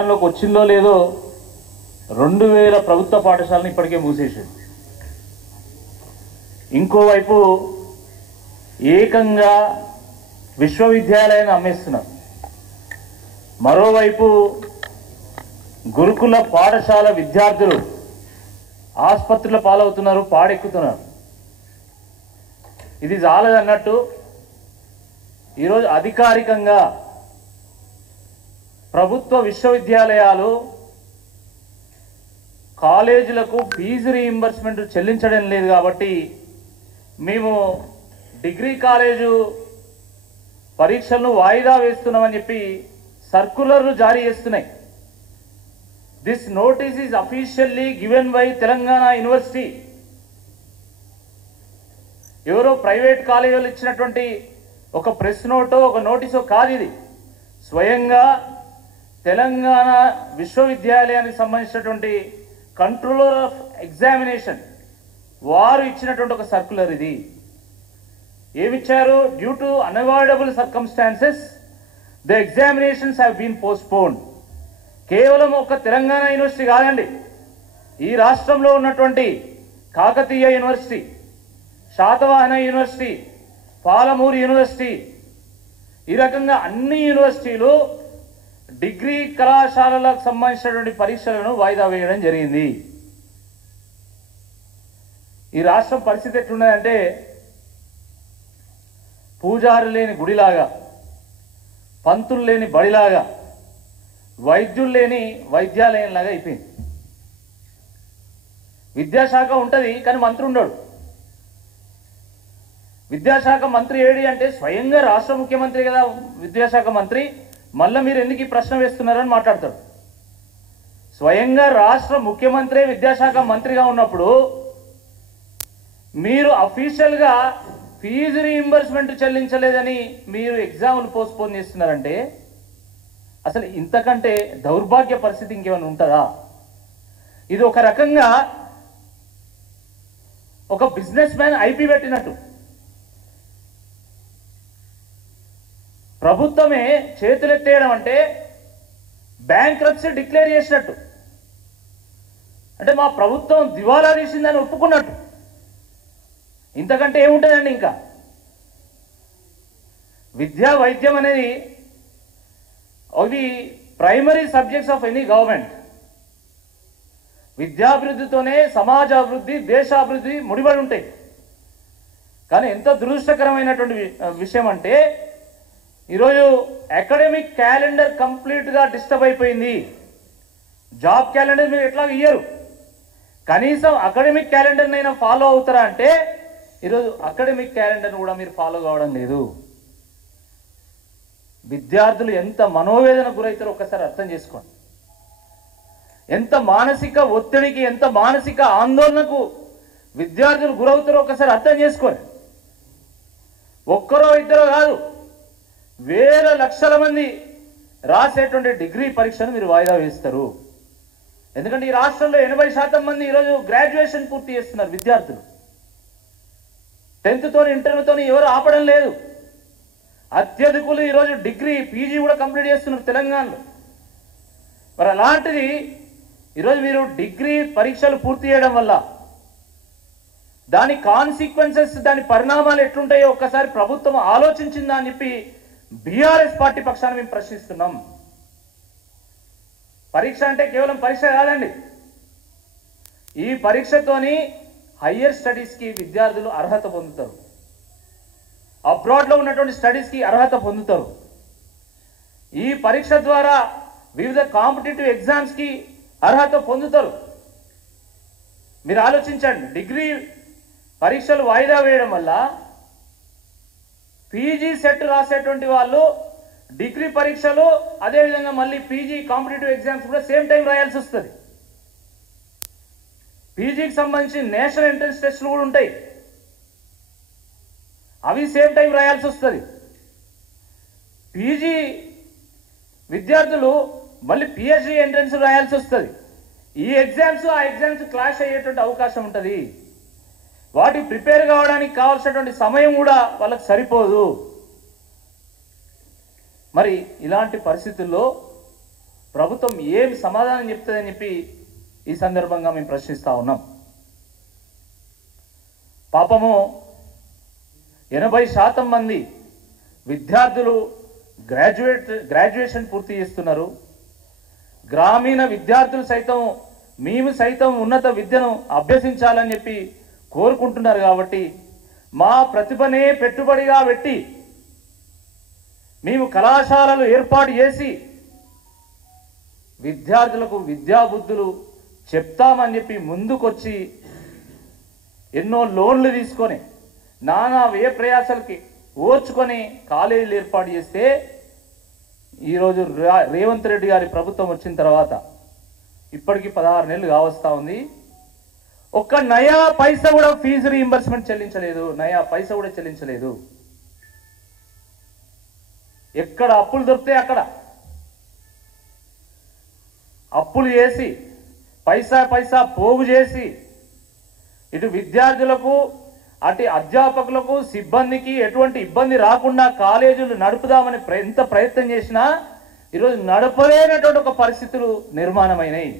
లోకి వచ్చిందో లేదో 2000 ప్రభుత్వ పాఠశాలను ఇప్పటికే మూసేసింది. ఇంకోవైపు ఏకంగా విశ్వవిద్యాలయాన్ని అమ్మేస్తున్నారు. మరోవైపు గురుకుల పాఠశాల విద్యార్థులు ఆసుపత్రుల పాలవుతున్నారు, పాడెక్కుతున్నారు. ఇది చాలదన్నట్టు ఈరోజు అధికారికంగా ప్రభుత్వ విశ్వవిద్యాలయాలు కాలేజీలకు ఫీజు రీయింబర్స్మెంట్ చెల్లించడం లేదు కాబట్టి మేము డిగ్రీ కాలేజు పరీక్షలను వాయిదా వేస్తున్నామని చెప్పి సర్క్యులర్లు జారీ చేస్తున్నాయి. This notice is officially given by Telangana university. ఎవరో ప్రైవేట్ కాలేజీలు ఇచ్చినటువంటి ఒక ప్రెస్ నోటో ఒక నోటీసో కాదు, ఇది స్వయంగా తెలంగాణ విశ్వవిద్యాలయానికి సంబంధించినటువంటి కంట్రోలర్ ఆఫ్ ఎగ్జామినేషన్ వారు ఇచ్చినటువంటి ఒక సర్క్యులర్. ఇది ఏమిచ్చారు? Due to unavoidable circumstances the examinations have been postponed. కేవలం ఒక తెలంగాణ యూనివర్సిటీ కాదండి, ఈ రాష్ట్రంలో ఉన్నటువంటి Kakatiya university, Satavahana university, Palamuru university, ఈ రకంగా అన్ని యూనివర్సిటీలు డిగ్రీ కళాశాలలకు సంబంధించినటువంటి పరీక్షలను వాయిదా వేయడం జరిగింది. ఈ రాష్ట్రం పరిస్థితి ఎట్లున్నదంటే పూజారు లేని గుడిలాగా, పంతులు లేని బడిలాగా, వైద్యులు లేని వైద్యాలయంలాగా అయిపోయింది. విద్యాశాఖ ఉంటుంది కానీ మంత్రి ఉండడు. విద్యాశాఖ మంత్రి ఏడి అంటే స్వయంగా రాష్ట్ర ముఖ్యమంత్రి కదా విద్యాశాఖ మంత్రి, మళ్ళీ మీరు ఎందుకు ఈ ప్రశ్న వేస్తున్నారని మాట్లాడతాడు. స్వయంగా రాష్ట్ర ముఖ్యమంత్రి విద్యాశాఖ మంత్రిగా ఉన్నప్పుడు మీరు అఫీషియల్గా ఫీజు రీయింబర్స్మెంట్ చెల్లించలేదని మీరు ఎగ్జామ్లు పోస్ట్పోన్ చేస్తున్నారంటే అసలు ఇంతకంటే దౌర్భాగ్య పరిస్థితి ఇంకేమైనా ఉంటుందా? ఇది ఒక రకంగా ఒక బిజినెస్ మ్యాన్ ఐపీ పెట్టినట్టు. ప్రభుత్వమే చేతులెత్తేయడం అంటే బ్యాంక్రప్సీ డిక్లేర్ చేసినట్టు, అంటే మా ప్రభుత్వం దివాలా తీసిందని ఒప్పుకున్నట్టు. ఇంతకంటే ఏముంటుందండి? ఇంకా విద్యా వైద్యం అనేది అవి primary subjects of any government. విద్యాభివృద్ధితోనే సమాజాభివృద్ధి, దేశాభివృద్ధి ముడిపడి ఉంటాయి. కానీ ఎంత దురదృష్టకరమైనటువంటి విషయం అంటే ఈరోజు అకాడమిక్ క్యాలెండర్ కంప్లీట్గా డిస్టర్బ్ అయిపోయింది. జాబ్ క్యాలెండర్ మీరు ఎట్లా ఇయ్యరు, కనీసం అకాడమిక్ క్యాలెండర్నైనా ఫాలో అవుతారా అంటే ఈరోజు అకాడమిక్ క్యాలెండర్ కూడా మీరు ఫాలో కావడం లేదు. విద్యార్థులు ఎంత మనోవేదన గురవుతారో ఒక్కసారి అర్థం చేసుకోండి. ఎంత మానసిక ఒత్తిడికి, ఎంత మానసిక ఆందోళనకు విద్యార్థులు గురవుతారో ఒకసారి అర్థం చేసుకోండి. ఒక్కరో ఇద్దరో కాదు, వేల లక్షల మంది రాసేటువంటి డిగ్రీ పరీక్షను మీరు వాయిదా వేస్తారు. ఎందుకంటే ఈ రాష్ట్రంలో 80% మంది ఈరోజు గ్రాడ్యుయేషన్ పూర్తి చేస్తున్నారు విద్యార్థులు. 10th తోని ఇంటర్తోని ఎవరు ఆపడం లేదు. అత్యధికులు ఈరోజు డిగ్రీ పీజీ కూడా కంప్లీట్ చేస్తున్నారు తెలంగాణలో. మరి అలాంటిది ఈరోజు మీరు డిగ్రీ పరీక్షలు పూర్తి చేయడం వల్ల దాని కాన్సిక్వెన్సెస్, దాని పరిణామాలు ఎట్లుంటాయో ఒక్కసారి ప్రభుత్వం ఆలోచించిందా అని చెప్పి బీఆర్ఎస్ పార్టీ పక్షాన్ని మేము ప్రశ్నిస్తున్నాం. పరీక్ష అంటే కేవలం పరీక్ష కాదండి, ఈ పరీక్షతోని హయ్యర్ స్టడీస్కి విద్యార్థులు అర్హత పొందుతారు, అబ్రాడ్లో ఉన్నటువంటి స్టడీస్కి అర్హత పొందుతారు. ఈ పరీక్ష ద్వారా వివిధ కాంపిటేటివ్ ఎగ్జామ్స్కి అర్హత పొందుతారు. మీరు ఆలోచించండి, డిగ్రీ పరీక్షలు వాయిదా వేయడం వల్ల పీజీ సెట్ రాసేటువంటి వాళ్ళు డిగ్రీ పరీక్షలు అదేవిధంగా మళ్ళీ పీజీ కాంపిటేటివ్ ఎగ్జామ్స్ కూడా సేమ్ టైం రాయాల్సి వస్తుంది. పీజీకి సంబంధించి నేషనల్ ఎంట్రన్స్ టెస్టులు కూడా ఉంటాయి, అవి సేమ్ టైం రాయాల్సి వస్తుంది. పీజీ విద్యార్థులు మళ్ళీ పిహెచ్డి ఎంట్రన్స్ రాయాల్సి వస్తుంది. ఈ ఎగ్జామ్స్ ఆ ఎగ్జామ్స్ క్లాష్ అయ్యేటువంటి అవకాశం ఉంటుంది. వాటికి ప్రిపేర్ కావడానికి కావాల్సినటువంటి సమయం కూడా వాళ్ళకి సరిపోదు. మరి ఇలాంటి పరిస్థితుల్లో ప్రభుత్వం ఏం సమాధానం చెప్తుందని చెప్పి ఈ సందర్భంగా మేము ప్రశ్నిస్తూ ఉన్నాం. పాపము 80% మంది విద్యార్థులు గ్రాడ్యుయేషన్ పూర్తి చేస్తున్నారు. గ్రామీణ విద్యార్థులు సైతం మేము సైతం ఉన్నత విద్యను అభ్యసించాలని చెప్పి కోరుకుంటున్నారు. కాబట్టి మా ప్రతిభనే పెట్టుబడిగా పెట్టి మేము కళాశాలలు ఏర్పాటు చేసి విద్యార్థులకు విద్యాబుద్ధులు చెప్తామని చెప్పి ముందుకొచ్చి ఎన్నో లోన్లు తీసుకొని నానా వ్యయ ప్రయాసాలకి ఓర్చుకొని కాలేజీలు ఏర్పాటు చేస్తే ఈరోజు రేవంత్ రెడ్డి గారి ప్రభుత్వం వచ్చిన తర్వాత ఇప్పటికీ 16 నెలలు కావస్తా ఉంది. ఒక్క నయా పైసా కూడా ఫీజు రీయింబర్స్మెంట్ చెల్లించలేదు. నయా పైసా కూడా చెల్లించలేదు. ఎక్కడ అప్పులు దొరికితే అక్కడ అప్పులు చేసి పైసా పోగు చేసి ఇటు విద్యార్థులకు అటు అధ్యాపకులకు సిబ్బందికి ఎటువంటి ఇబ్బంది రాకుండా కాలేజీలు నడుపుదామని ఎంత ప్రయత్నం చేసినా ఈరోజు నడపలేనటువంటి ఒక పరిస్థితులు నిర్మాణమైనాయి.